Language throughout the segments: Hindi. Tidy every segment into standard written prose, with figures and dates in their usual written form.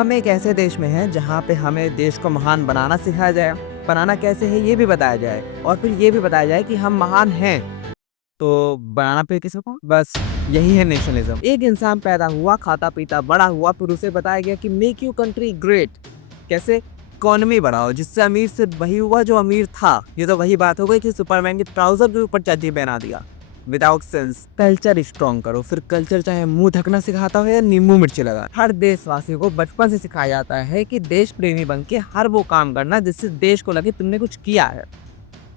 हम एक ऐसे देश में हैं जहाँ पे हमें देश को महान बनाना सिखाया जाए, बनाना कैसे है ये भी बताया जाए और फिर ये भी बताया जाए कि हम महान हैं। तो बनाना फिर किसी को, बस यही है नेशनलिज्म। एक इंसान पैदा हुआ, खाता पीता बड़ा हुआ, फिर उसे बताया गया कि मेक यू कंट्री ग्रेट। कैसे? इकोनॉमी बढ़ाओ, जिससे अमीर से वही हुआ जो अमीर था। ये तो वही बात हो गई कि सुपरमैन के ट्राउजर के ऊपर चड्डी पहना दिया विदाउट सेंस। कल्चर स्ट्रॉन्ग करो, फिर कल्चर चाहे मुंह ढकना सिखाता हो या नींबू मिर्ची लगा। हर देशवासी को बचपन से सिखाया जाता है कि देश प्रेमी बन के हर वो काम करना जिससे देश को लगे तुमने कुछ किया है,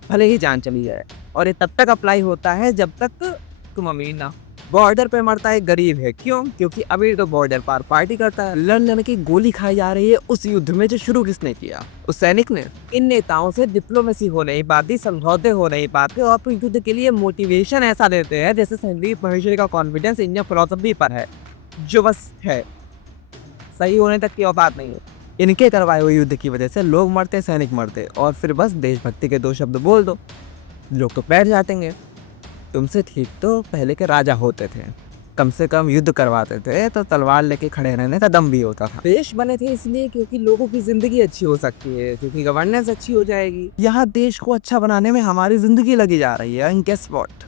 भले ही जान चली जाए। और ये तब तक अप्लाई होता है जब तक तुम अमीर ना। बॉर्डर पे मरता है गरीब है, क्यों? क्योंकि अमीर तो बॉर्डर पार पार्टी करता है। लड़ की गोली खाई जा रही है उस युद्ध में जो शुरू किसने किया? उस सैनिक ने। इन नेताओं से डिप्लोमेसी हो नहीं पाती, समझौते हो नहीं पाते और फिर युद्ध के लिए मोटिवेशन ऐसा देते हैं जैसे संदीप महेश्वरी का कॉन्फिडेंस इंडियन फिलोसफी पर है, जो बस है, सही होने तक की औकात नहीं है। इनके करवाए हुए युद्ध की वजह से लोग मरते, सैनिक मरते, और फिर बस देशभक्ति के 2 शब्द बोल दो, लोग तो बैठ जातेंगे। तुमसे ठीक तो पहले के राजा होते थे, कम से कम युद्ध करवाते थे तो तलवार लेके खड़े रहने का दम भी होता था। देश बने थे इसलिए क्योंकि लोगों की जिंदगी अच्छी हो सकती है, क्योंकि गवर्नेंस अच्छी हो जाएगी। यहाँ देश को अच्छा बनाने में हमारी जिंदगी लगी जा रही है। And guess what?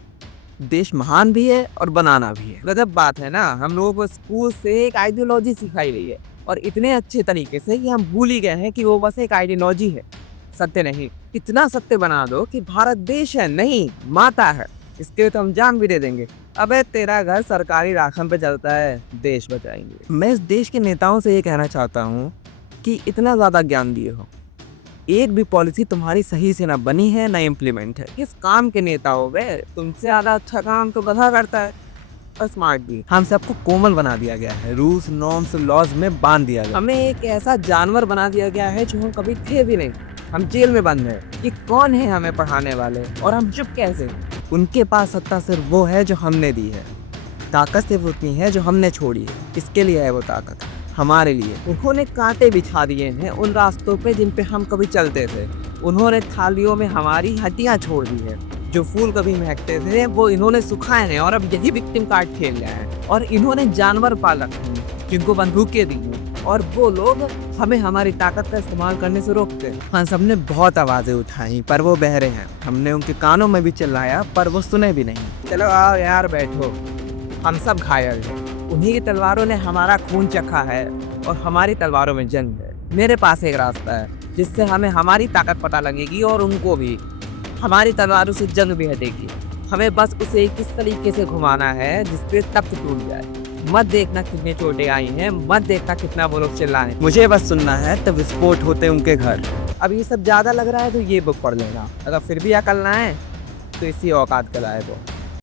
देश महान भी है और बनाना भी है। गजब बात है ना। हम लोगों को स्कूल से एक आइडियोलॉजी सिखाई गई है और इतने अच्छे तरीके से कि हम भूल ही गए हैं कि वो बस एक आइडियोलॉजी है, सत्य नहीं। इतना सत्य बना दो कि भारत देश है नहीं, माता है। इसके लिए तो हम जान भी दे देंगे। अबे तेरा घर सरकारी राशन पे चलता है, देश बचाएंगे। मैं इस देश के नेताओं से ये कहना चाहता हूँ कि इतना ज्यादा ज्ञान दिए हो, एक भी पॉलिसी तुम्हारी सही से ना बनी है ना इम्प्लीमेंट है। किस काम के नेता हो गए? तुमसे ज्यादा अच्छा काम तो गधा करता है और स्मार्ट भी। हम सबको कोमल बना दिया गया है, रूल्स नॉर्म्स लॉज में बांध दिया गया। हमें एक ऐसा जानवर बना दिया गया है जो हम कभी थे भी नहीं। हम जेल में बंद हैं कि कौन है हमें पढ़ाने वाले, और हम चुप कैसे? उनके पास सत्ता सिर्फ वो है जो हमने दी है, ताकत सिर्फ उतनी है जो हमने छोड़ी है। इसके लिए है वो ताकत, हमारे लिए। उन्होंने कांटे बिछा दिए हैं उन रास्तों पे जिन पे हम कभी चलते थे। उन्होंने थालियों में हमारी हड्डियां छोड़ दी है। जो फूल कभी महकते थे वो इन्होंने सुखाए हैं और अब यही विक्टिम कार्ड खेल रहे हैं। और इन्होंने जानवर पाल रखे हैं जिनको बंदूकें दी हैं, और वो लोग हमें हमारी ताकत का इस्तेमाल करने से रोकते हैं। हम सबने बहुत आवाजें उठाई पर वो बहरे हैं। हमने उनके कानों में भी चिल्लाया पर वो सुने भी नहीं। चलो आओ यार बैठो, हम सब घायल हैं। उन्हीं की तलवारों ने हमारा खून चखा है और हमारी तलवारों में जंग है। मेरे पास एक रास्ता है जिससे हमें हमारी ताकत पता लगेगी और उनको भी। हमारी तलवारों से जंग भी हटेगी। हमें बस उसे किस तरीके से घुमाना है जिससे तख्त टूट जाए। मत देखना कितनी चोटें आई हैं, मत देखना कितना वो लोग चिल्लाए। मुझे बस सुनना है तब विस्फोट होते उनके घर। अब ये सब ज्यादा लग रहा है तो ये बुक पढ़ लेना। अगर फिर भी अकल ना है तो इसी औकात का लायक हो।